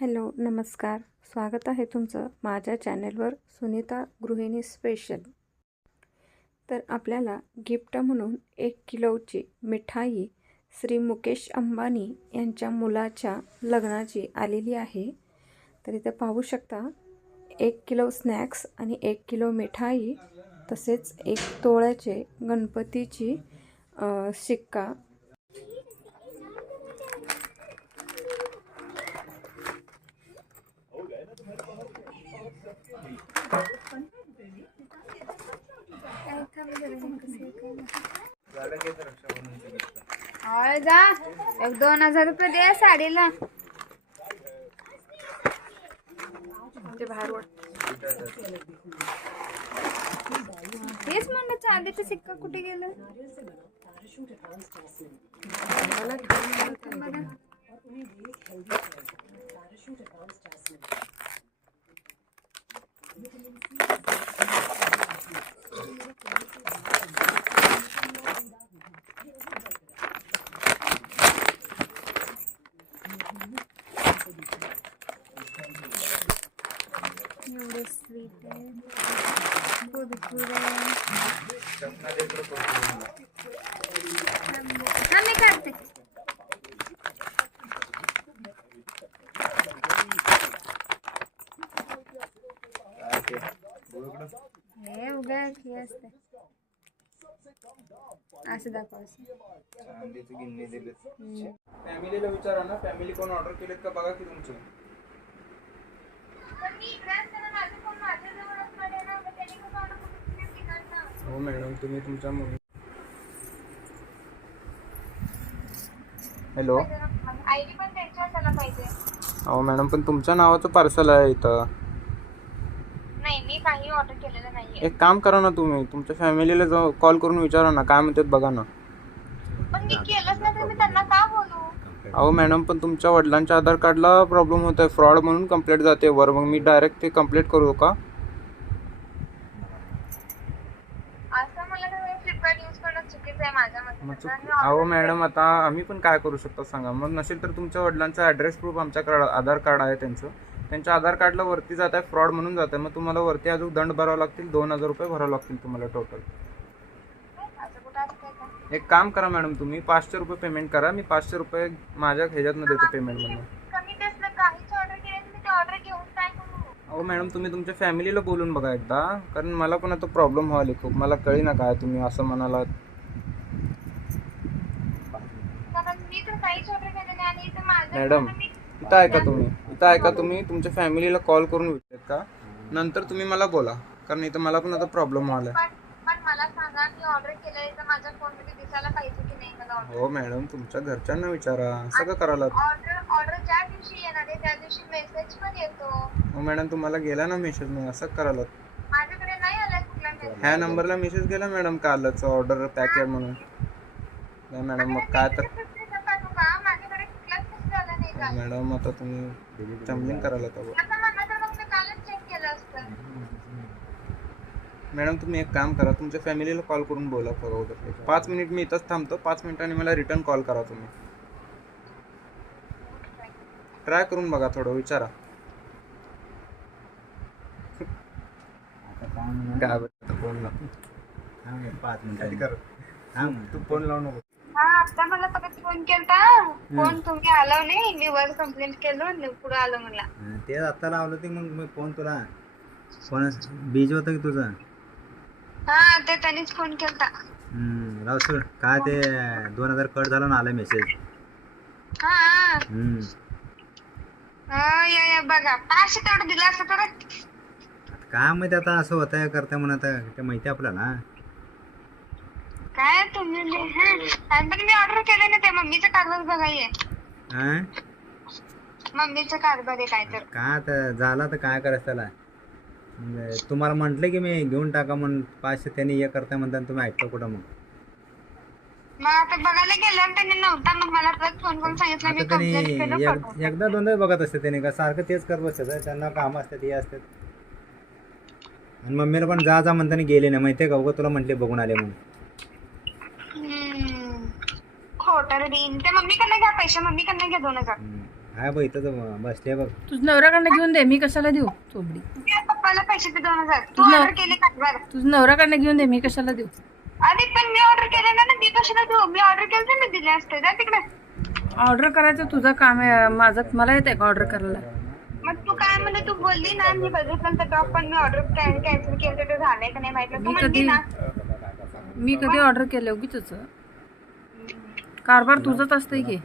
Hello नमस्कार. स्वागत आहे तुमचं माझ्या चॅनेलवर सुनीता गृहिणी स्पेशल. तर आपल्याला गिफ्ट म्हणून 1 किलोची मिठाई श्री मुकेश अंबानी यांच्या मुलाच्या लग्नाची आलेली आहे. तर इथे पाहू शकता 1 किलो स्नॅक्स आणि 1 किलो मिठाई, तसेच 1 तोळ्याचे गणपतीची शिक्का. जा 1-2 हजार रुपये द्या साडीला. ते बाहेर तेच म्हणलं चांदीचा सिक्का कुठे गेलं. एवढे स्वीट आहे, भरपूर आहे. हा मी काढते. हे उगा हे असते असं दाखवायचं. फॅमिलीला विचारा ना, फॅमिली कोण ऑर्डर केलेत का बघा की तुमचे. हो मॅडम, तुम्ही तुमच्या हॅलो. आयडी पण त्यांच्या असायला पाहिजे. हो मॅडम, पण तुमच्या नावाचं पार्सल आहे इथं. नाही, मी काही ऑर्डर केलेलं नाहीये. एक काम करा ना, तुम्ही तुमच्या फॅमिलीला जाऊ कॉल करून विचारा ना काय म्हणतात बघा ना. पण मी केलंच नाही तर मी त्यांना का बोलू. अहो मॅडम, पण तुमच्या वडिलांच्या आधार कार्डला प्रॉब्लेम होत आहे, फ्रॉड म्हणून कंप्लेंट जाते वर. मग मी डायरेक्ट ते कंप्लेंट करू का? असं मला तर फ्लिपकार्ट यूज करणं चुकीचं आहे माझ्या मते. अहो मॅडम, आता आम्ही पण काय करू शकतो सांगा. मग नसेल तर तुमच्या वडिलांचा ॲड्रेस प्रूफ आमच्याकडे आधार कार्ड आहे त्यांचं. त्यांच्या आधार कार्डला वरती जात आहे, फ्रॉड म्हणून जात आहे. मग तुम्हाला वरती अजून दंड भरावं लागतील, 2,000 रुपये भरावं लागतील तुम्हाला टोटल. असं कुठं असतंय का? एक काम करा मॅडम, तुम्ही 500 रुपये पेमेंट करा. मी 500 रुपये माझ्या ह्याच्यातनं देतो पेमेंट म्हणून. कमी त्यातलं काहीच ऑर्डर केलं मी ते ऑर्डर घेऊन काय करू. अहो मॅडम, तुम्ही तुमच्या फॅमिलीला बोलून बघा एकदा, कारण मला पण आता प्रॉब्लेम व्हायला खूप. मला कळी ना काय तुम्ही असं म्हणालात. कारण मी तर काहीच ऑर्डर केलं नाही आणि इथं माझं मॅडम, इथं ऐका तुम्ही तुमच्या फॅमिलीला कॉल करून विचारत का, नंतर तुम्ही मला बोला, कारण इथं मला पण आता प्रॉब्लेम व्हायला. पण मला सांगा, मी ऑर्डर केलंय तर माझ्या फोनमध्ये दिसायला पाहिजे की नाही मला ऑर्डर. हो मॅडम, तुमच्या घरच्यांना विचारा सगळं करायला. ऑर्डर ज्या दिवशी येणार आहे त्या दिवशी मेसेज पण येतो. हो मॅडम, तुम्हाला गेला ना मेसेज, नाही असं करायला. माझ्याकडे नाही आलाय कुठला मेसेज. ह्या नंबरला मेसेज गेला मॅडम कालच, ऑर्डर पॅक आहे म्हणून. नाही मॅडम, मग काय तर माझ्याकडे कुठलाच मेसेज आला नाही का मॅडम, आता तुम्ही चंबलिंग करायला तर. आता म्हणलं तर मग मी कालच चेक केलं असतं. मॅडम, तुम्ही एक काम करा, तुमच्या फॅमिलीला कॉल करून बोला अगोदर. 5 मिनिट मी इथंच थांबतो, 5 मिनिटांनी मला रिटर्न कॉल करा. तुम्ही ट्राय करून बघा, थोडं विचारा. काय फोन लाव, 5 मिनिट तू फोन लावू नको. हा, आता मला परत फोन केलता. फोन तुम्ही आला नाही, मी वर कंप्लेंट केलं, पुढे आलं मला. ते आता लावलं ते मग मी फोन तुला फोन बीज होतं की तुझं. हा, ते त्यांनीच फोन केलता. राव सर, काय ते 2,000 कट झालं ना, आलं मेसेज. हा या बघा, 500 तेवढं दिलं असं तर काय माहिती आता असं होत आहे करता म्हणून. आता ते माहिती आपल्याला काय तुम्ही. पण मी ऑर्डर केलं ना, ते मम्मीचं कागद बघाय. मम्मीचं कागद आहे काय तर. काय आता झालं तर काय करायचं त्याला. तुम्हाला म्हटलं की मी घेऊन टाका म्हणून 500, त्यांनी हे करताय म्हणतात, तुम्ही ऐकता कुठं. मग आता बघायला गेल्यावर त्यांनी नव्हता, मग मला परत फोन करून सांगितलं मी कंप्लेंट केलं. एकदा दोनदा बघत असते त्याने, का सारखं तेच करत बसतात. त्यांना काम असतात, हे असतात. आणि मम्मीला पण जा जा म्हणताना गेले नाही, माहितीये का. उगा तुला म्हटले बघून आले म्हणून. खोटं देईन ते. मम्मीकडनं घ्या पैसे, मम्मीकडनं घ्या 2,000. हाय बघ इथं बसले बघ. तुझं नवऱ्याकडनं घेऊन दे, मी कशाला देऊ चोबडी. तुझ्या पप्पाला पैसे ते 2000 तू तुझं- ऑर्डर केले का बरं? तुझं नवऱ्याकडनं घेऊन दे, मी कशाला देऊ. अरे पण मी ऑर्डर केले ना, मी कशाला देऊ? मी ऑर्डर केलं तर मी दिले असते. जा तिकडे. ऑर्डर करायचं तुझं काम आहे, माझं मला येत आहे का ऑर्डर करायला. मग तू काय म्हणजे तू बोलली ना, मी बघितलं तर टॉप पण मी ऑर्डर कॅन्सल केलं तर ते झालंय का नाही माहित नाही. तू मी म्हणली कधी ना मी कधी ऑर्डर केलं उगीच कारभार तुझंच असतंय की.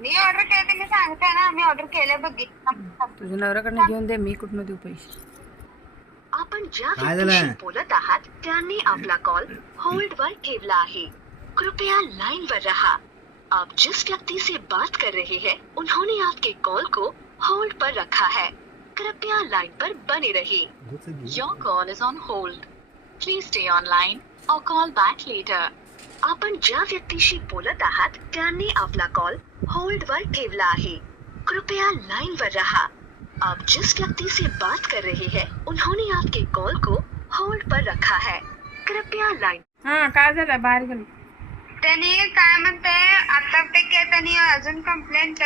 मी ऑर्डर केलं ते मी सांगते ना, मी ऑर्डर केलं बघितलं. तुझ्या नवऱ्याकडनं घेऊन दे, मी कुठनं देऊ पैसे. आपण ज्या काय व्यक्तीशी झालं? बोलत आहात त्यांनी आपला कॉल होल्ड वर ठेवला आहे. कृपया लाइन पर रहा. आप जिस व्यक्ति से बात कर रहे हैं उन्होंने आपके कॉल को होल्ड पर रखा है. कृपया लाइन पर बने रहिए. Your call is on hold. Please stay online or call back later. आपण ज्या व्यक्तीशी बोलत आहात त्यांनी आपला कॉल होल्ड वर ठेवला आहे. कृपया लाइन पर रहा. आप जिस व्यक्ति से बात कर रहे हैं उन्होंने आपके कॉल को होल्ड पर रखा है. कृपया लाइन. हा काय झालं, बाहेर गेलो. त्यांनी काय म्हणते आता ते त्यांनी अजून कंप्लेंट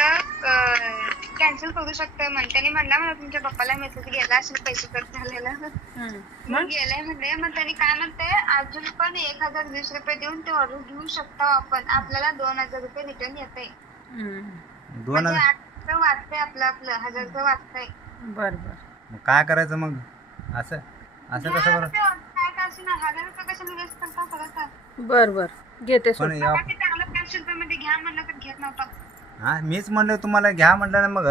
कॅन्सल करू शकतोय म्हणते. त्यांनी म्हणला मला तुमच्या पप्पाला मेसेज गेला असेल पैसे कट झालेला. मग गेले म्हणले. मग त्यांनी काय म्हणते अजून पण 1020 रुपये देऊन ते ऑर्डर घेऊ शकतो आपण. आपल्याला 2000 रुपये रिटर्न येते. 2000 800 वाचतंय आपलं 1000 वाचतंय. बर बर. मग काय करायचं मग? असं असं कसं बरं? काय का असेल ना 1000 रुपये कशाला वेस्ट करता खरंच. बर बर घेते सोड. पण ते चांगलं 500 रुपये मध्ये घ्या म्हणलं तर घेत नव्हता. हा मीच म्हणलं तुम्हाला घ्या म्हटलं ना मग.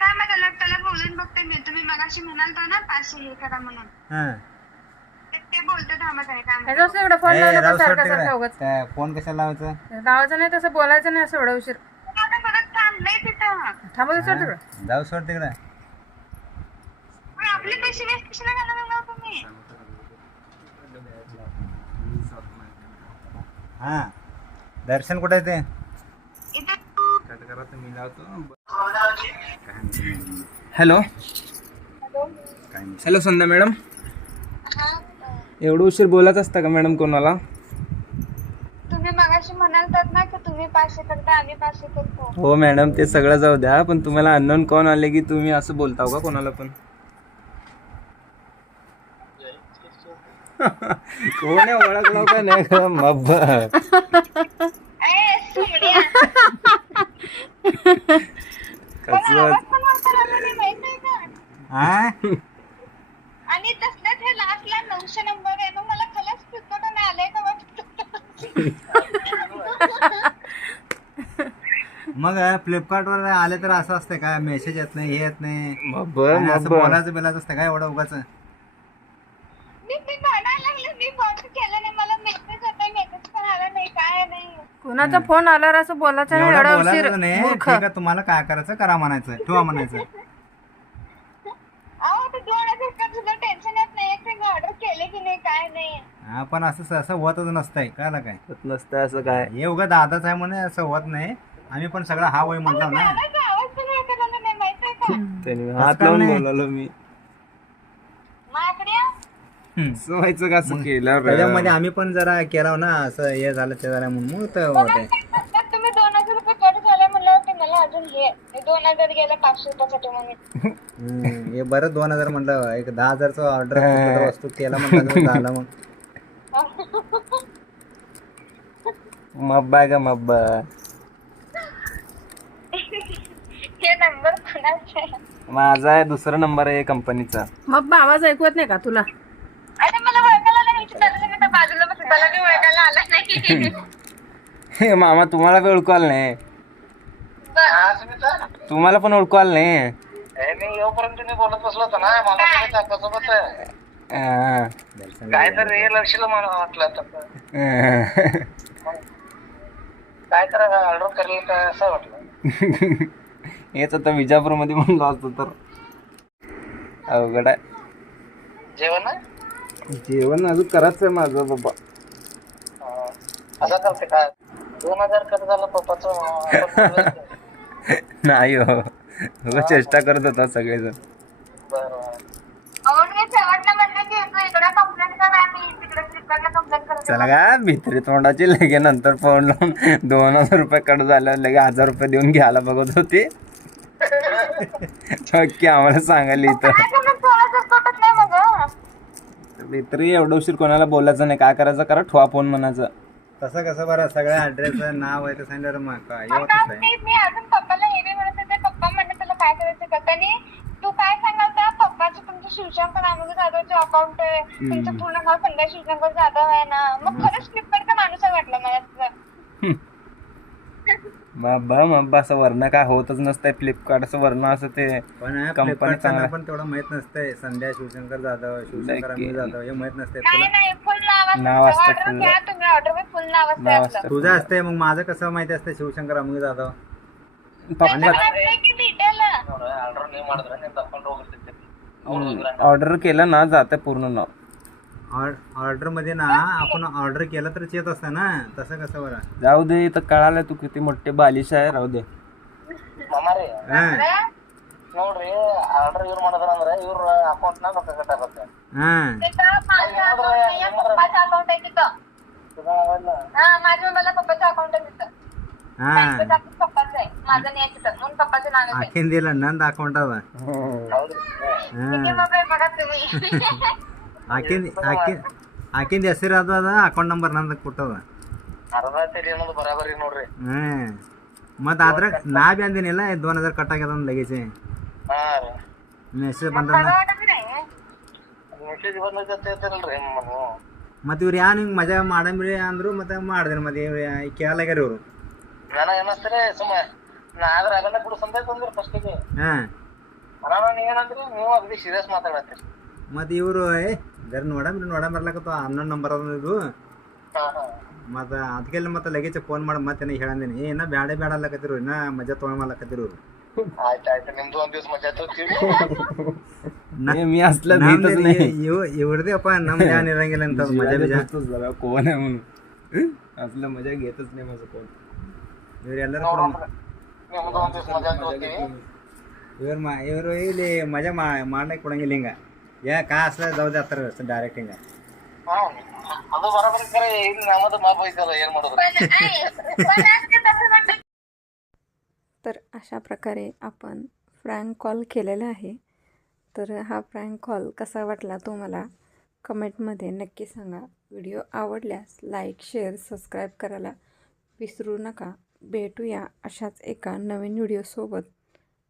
काय मग त्याला बोलून बघते मी. तुम्ही मगाशी म्हणाल ना 500 हे करा म्हणून. हा ते बोलते थांबा काय काम. ह्याच्यावर एवढं फोन ए, लावू राव नका सोड सारखं तिकडे. सारखं उगाच. काय फोन कशाला लावायचं? लावायचं नाही, तसं बोलायचं नाही असं एवढा उशीर. आता परत थांबलंय तिथं. थांबा सर तिकडं. जाऊ सोड तिकडे. पण आपले पैसे वेस्ट कशाला घालवणार ना तुम्ही. हा दर्शन कुठे आहे ते? इथं हॅलो हॅलो संध्या मॅडम, एवढं उशीर बोलत असता का मॅडम कोणाला? तुम्ही मगाशी म्हणालतात ना की तुम्ही 500 करता आम्ही 500 करतो. हो मॅडम, ते सगळं जाऊ द्या, पण तुम्हाला अननोन कॉल आले की तुम्ही असं बोलताव का कोणाला पण? कोण आहे ओळखलं का नाही का? मब्ब ए सोड्या. कसं आवाज पण वापरायला नाही माहितीये का. हा आणि तसल्याच हे लास्टला 900 नंबर आहे. मग मला खलास फिरतो नाही आलंय का मग फ्लिपकार्ट वर आले तर असं असतं का? मेसेज येत नाही, हे येत नाही, मब्ब आणि असं मब्ब बोलायचं बिलायचं असतं काय एवढं उगाच? मी म्हणायला लागले मी फोन केलं नाही. मला मेसेज येतोय. मेसेज पण आला नाही काय नाही. कोणाचा फोन आल्यावर असं बोलायचं नाही, एवढं एवढा उशीर. बोलायचं नाही. मूर्ख. ठीक आहे, तुम्हाला काय करायचं करा म्हणायचं, ठेवा म्हणायचं. अहो ते 2000 का सुद्धा टेन्शन येत नाही की ऑर्डर केले की नाही काय नाही. हा पण असं सहसा होतच नसतंय, कळलं काय? होत नसतं असं काय. हे उगा दादाच आहे म्हणे असं होत नाही. आम्ही पण सगळं हा वय म्हटलं ना. आवाज आवाज पण ऐकत आला नाही माहितीये का. त्यांनी असं हात काय लावून नाही. बोलालो मी. माकड्या असं व्हायचं का? असं केल्यावर त्याच्यामध्ये आम्ही पण जरा केला ना, असं हे झालं ते झालं म्हणून मग तर होत आहे. तुम्ही 2000 रुपये कट झाले म्हणलं की मला अजून हे 2000 गेलं 500 रुपयासाठी म्हणून. हे बरं 2000 म्हटलं, एक 10,000चं ऑर्डर वस्तू केला म्हटलं झालं मग. मब्बा आहे का मब्ब? हे नंबर कोणाचा आहे. माझा आहे, दुसरा नंबर आहे कंपनीचा. मग आवाज ऐकवत नाही का तुला? अरे मला ओळखायला आला नाही. त्याला बाजूला बस त्याला मी ओळखायला आला नाही. हे मामा तुम्हाला पण ओळखू आलं नाही? तुम्हाला पण ओळखू आलं नाही? येऊपर्यंत मी बोलत बसलो होतो ना, मला त्याच्यासोबत हा. काय तर हे लक्षला मला वाटलं आता. काय तर ऑर्डर करेल काय असं वाटलं. हेच आता विजापूरमध्ये म्हणलो असतो तर अवघड आहे. जेवण ना जेवण अजून करायचं आहे माझं बाबा. असं करते काय 2000 कट झालं पप्पाचं. नाही हो, चेष्टा करत होता सगळेजण. बरं अहो मी शेवटला म्हणलं की तू इकडे कंप्लेंट कर. आम्ही तिकडे फ्लिपकार्टला कंप्लेंट करत चला का भित्री तोंडाची लगे नंतर फोन लावून 2000 रुपये कट झाल्यावर लगे 1000 रुपये देऊन घ्यायला बघत होती. की आम्हाला सांगायला इथं काय करून कोणाचं पटत नाही मग. भित्री एवढं उशीर कोणाला बोलायचं नाही. काय करायचं करा ठेवा फोन म्हणायचं. तसं कसं बरं सगळ्या ॲड्रेस नाव आहे ते सांगितलं मग काय मग येतच काय नाही. मी अजून पप्पाला हे बी म्हणत होते. पप्पा म्हणले तुला काय करायचं का त्यांनी तू काय सांगाल त्या पप्पाचं तुमचं शिवशंकर आमोगे जाधवचं अकाउंट आहे तुमचं पूर्ण नाव संध्या शिवशंकर जाधव आहे ना. मग खरंच फ्लिपकार्टचा माणूस वाटलं मला तुझं. मग असं वर्ण काय होतच नसतंय. फ्लिपकार्ट असं वर्ण असं ते पण कंपनी फ्लिपकार्टचं चांगलं नाव पण तेवढं माहित नसतंय. संध्या शिवशंकर जाधव, शिवशंकर नक्की. अमित जाधव हे माहित नसते नाही तुला. नाही फुल नाव नाव असतं. असतं ऑर्डर full. घ्या तुम्ही ऑर्डर मध्ये फुल नाव असतं नाव आपलं. असतं. तुझं असते मग माझं कसं माहिती असतं शिवशंकर अमित जाधव. पप्पा की डिटेल ಆರ್ಡರ್ ನೀವು ಮಾಡಿದ್ರೆ ನಿಮ್ದು ಅಕೌಂಟ್ ಹೋಗಿರ್ತೈತಿ ಅವ್ರು ऑर्डर केलं ना जाते पूर्ण नाव. ऑर्डर मध्ये ना आपण ऑर्डर केलं तरच येत असतं ना. तसं कसं बरं. जाऊ दे इथं कळालं तू किती मोठे बालिश आहे. राहू दे. ಮಾಮಾರಿ हा ನೋಡ್ರಿ ಆರ್ಡರ್ ಇವ್ರು ಮಾಡಿದ್ರ ಅಂದ್ರೆ ಇವ್ರ ಅಕೌಂಟ್ನಾಗ ರೊಕ್ಕ ಕಟ್ಟಾಗುತ್ತೆ. हा पप्पाचं अकाउंट आहे तिथं. हा माझ्या मला पप्पाचं अकाउंट आहे तिथं. हा बँकेचं account पप्पाचं आहे माझं नाही आहे तिथं म्हणून पप्पाचं नाव आहे. आखीन दिला नंद अकाउंट अದ ಹೌದ್ರಿ ठीक आहे बाबा बघा तुम्ही. ಆಕಿಂದ ಹೆಸರು ಅದ ಅಕೌಂಟ್ ನಂಬರ್ ನಂದು ಕೊಟ್ಟದ. ಅರ್ಧ ತೆರಿ ಅನ್ನೋದು ಬರಾಬರಿ ನೋಡ್ರಿ. ಮತ್ತು ಅದ್ರ ನಾ ಬಿ ಅಂದಿನಿಲ್ಲ 2000 ಕಟ್ ಆಗ್ಯದ ಅಂದ್ ಲಗೇಜ್ ಹಾ ರೀ ಮೆಸೇಜ್ ಬಂದ. ಮೆಸೇಜ್ ಬಂದೈತಲ್ರಿ ನೀವು ಮತ್ತು ಇವ್ರು ಯಾ ಹಿಂಗೆ ಮಜಾ ಮಾಡಂಬ್ರಿ ಅಂದ್ರು ಮತ್ತೆ ಮಾಡಿದ್ರು ಮತ್ತೆ ಕೇಳಲಾಗ್ಯಾರ ಇವರು. ನನಗೆ ಏನಂತಾರೆ ಸುಮ್ಮ ನಾ ಆದ್ರೆ ಆಗಲ್ಲ ಬಿಡು ಸಂದೇಶ ತಂದ್ರಿ ಫಸ್ಟಿಗೆ. ಹಾಂ ನಾನು ಏನಂದ್ರಿ ನೀವು ಅಗದಿ ಸೀರಿಯಸ್ ಮಾತಾಡತ್ತೀರಿ. ಮತ್ತು ಇವರು ಜರ ನೋಡಂಬರ್ಲಕತ್ತು 11 ನಂಬರ್ ಅದ ಇದು. ಹಾ ಹಾ ಮತ್ತು ಅದಕ್ಕೆಲ್ಲ ಮತ್ತೆ ಲಗೇಜ್ ಫೋನ್ ಮಾಡಿ ಮತ್ತೆ ಹೇಳಂದಿನಿ ಏನ ಬ್ಯಾಡ ಅಲ್ಲಕತ್ತಿರು ಇನ್ನ ಮಜಾ ತೊಗೊಳಕತ್ತಿರು ಇವರು. ಆಯ್ತಾಯ್ತು ನಿಮ್ದು ಒಂದ್ ದಿವ್ಸ ಮಜಾ ತೋರ್ತೀವಿ. मी असलं भीतच नाही. इवरदे अप्पा नम जान इರಂಗಿಲ್ಲ ಅಂತ मजा बिजा जरा कोण आहे म्हणून असलं मजा घेतच नाही माझं कोण. ಇವರೆಲ್ಲರೂ ಕೂಡ ನಿಮ್ದು ಒಂದ್ ದಿವ್ಸ ಮಜಾ ತೋರ್ತೀವಿ. ಇವರು ಇಲ್ಲಿ ಮಜಾ ಮಾಡ್ಲಿಕ್ಕೆ ಕೊಡಂಗಿಲ್ಲ ಹಿಂಗ ಕಾ असलं जाऊ दे ಹತ್ರ ಡೈರೆಕ್ಟ್ ಹಿಂಗ. ಹಾ ಅದು ಬರಾಬರಿ ಕರೆ ಇಲ್ಲಿ ನಮ್ಮದು ಮಾಪ ಐತಲ್ಲ ಏನ್ ಮಾಡೋದು. तर अशा प्रकारे आपण फ्रँक कॉल केलेला आहे. तर हा फ्रँक कॉल कसा वाटला तुम्हाला कमेंटमध्ये नक्की सांगा. व्हिडिओ आवडल्यास लाईक शेअर सबस्क्राईब करायला विसरू नका. भेटूया अशाच एका नवीन व्हिडिओसोबत.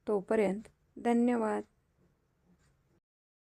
तोपर्यंत धन्यवाद.